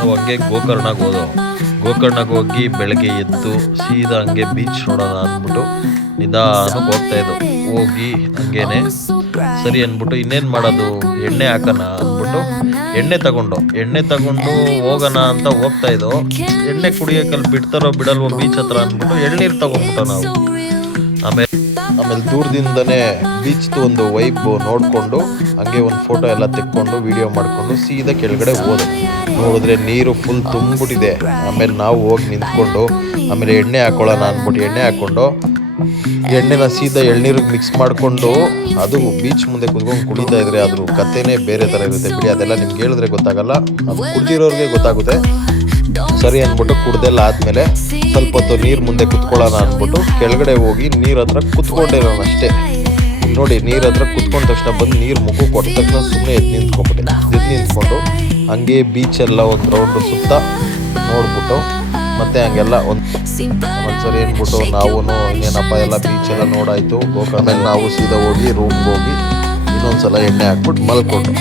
ನಾವು ಹಂಗೆ ಗೋಕರ್ಣಗೆ ಗೋಕರ್ಣಗೆ ಹೋಗಿ ಬೆಳಗ್ಗೆ ಎದ್ದು ಸೀದಾ ಹಂಗೆ ಬೀಚ್ ನೋಡೋಣ ಅಂದ್ಬಿಟ್ಟು ನಿಧಾನಕ್ಕೆ ಹೋಗ್ತಾಯಿದ್ದು. ಹೋಗಿ ಹಂಗೇನೆ ಸರಿ ಅಂದ್ಬಿಟ್ಟು ಇನ್ನೇನು ಮಾಡೋದು, ಎಣ್ಣೆ ಹಾಕೋಣ ಅಂದ್ಬಿಟ್ಟು ಎಣ್ಣೆ ತಗೊಂಡು ಹೋಗೋಣ ಅಂತ ಹೋಗ್ತಾಯಿದ್ದೋ. ಎಣ್ಣೆ ಕುಡಿಯೋಕ್ಕಲ್ಲಿ ಬಿಡ್ತಾರೋ ಬಿಡಲ್ವೋ ಬೀಚ್ ಹತ್ರ ಅಂದ್ಬಿಟ್ಟು ಎಳ್ನೀರು ತಗೊಂಡ್ಬಿಟ್ಟು ನಾವು ಆಮೇಲೆ ದೂರದಿಂದನೇ ಬೀಚ್ದು ಒಂದು ವೈಬ್ ನೋಡಿಕೊಂಡು ಹಂಗೆ ಒಂದು ಫೋಟೋ ಎಲ್ಲ ತೆಕ್ಕೊಂಡು ವಿಡಿಯೋ ಮಾಡಿಕೊಂಡು ಸೀದಾ ಕೆಳಗಡೆ ನೋಡಿದ್ರೆ ನೀರು ಫುಲ್ ತುಂಬಿಟ್ಟಿದೆ. ಆಮೇಲೆ ನಾವು ಹೋಗಿ ನಿಂತ್ಕೊಂಡು ಆಮೇಲೆ ಎಣ್ಣೆ ಹಾಕೊಳ್ಳೋಣ ಅಂದ್ಬಿಟ್ಟು ಎಣ್ಣೆ ಹಾಕ್ಕೊಂಡು ಎಣ್ಣೆನ ಸೀದಾ ಎಳ್ನೀರಿಗೆ ಮಿಕ್ಸ್ ಮಾಡಿಕೊಂಡು ಅದು ಬೀಚ್ ಮುಂದೆ ಕುತ್ಕೊಂಡು ಕುಡಿತಾ ಇದ್ರೆ ಅದ್ರ ಕಥೆನೇ ಬೇರೆ ಥರ ಇರುತ್ತೆ ಬಿಡಿ. ಅದೆಲ್ಲ ನಿಮ್ಗೆ ಹೇಳಿದ್ರೆ ಗೊತ್ತಾಗಲ್ಲ, ಅದು ಕುಡ್ದಿರೋರಿಗೆ ಗೊತ್ತಾಗುತ್ತೆ. ಸರಿ ಅಂದ್ಬಿಟ್ಟು ಕುಡ್ದೆಲ್ಲ ಆದಮೇಲೆ ಸ್ವಲ್ಪ ಹೊತ್ತು ನೀರು ಮುಂದೆ ಕುತ್ಕೊಳ್ಳೋಣ ಅಂದ್ಬಿಟ್ಟು ಕೆಳಗಡೆ ಹೋಗಿ ನೀರು ಹತ್ರ ಕುತ್ಕೊಂಡಿರೋಣ ಅಷ್ಟೇ. ನೋಡಿ ನೀರು ಹತ್ರ ಕುತ್ಕೊಂಡ ತಕ್ಷಣ ಬಂದು ನೀರು ಮುಖ ಕೊಟ್ಟ ತಕ್ಷಣ ಸುಮ್ಮನೆ ಎದ್ದು ನಿಂತ್ಕೊಂಡು ಹಂಗೆ ಬೀಚೆಲ್ಲ ಒಂದು ರೌಂಡು ಸುತ್ತ ನೋಡ್ಬಿಟ್ಟು ಮತ್ತೆ ಹಂಗೆಲ್ಲ ಒಂದ್ಸರಿ ಅಂದ್ಬಿಟ್ಟು ನಾವು ಇನ್ನೇನಪ್ಪ ಎಲ್ಲ ಬೀಚೆಲ್ಲ ನೋಡಾಯಿತು. ಆಮೇಲೆ ನಾವು ಸೀದಾ ಹೋಗಿ ರೂಮ್ಗೆ ಹೋಗಿ ಇನ್ನೊಂದ್ಸಲ ಎಣ್ಣೆ ಹಾಕ್ಬಿಟ್ಟು ಮಲ್ಕೊಂಡು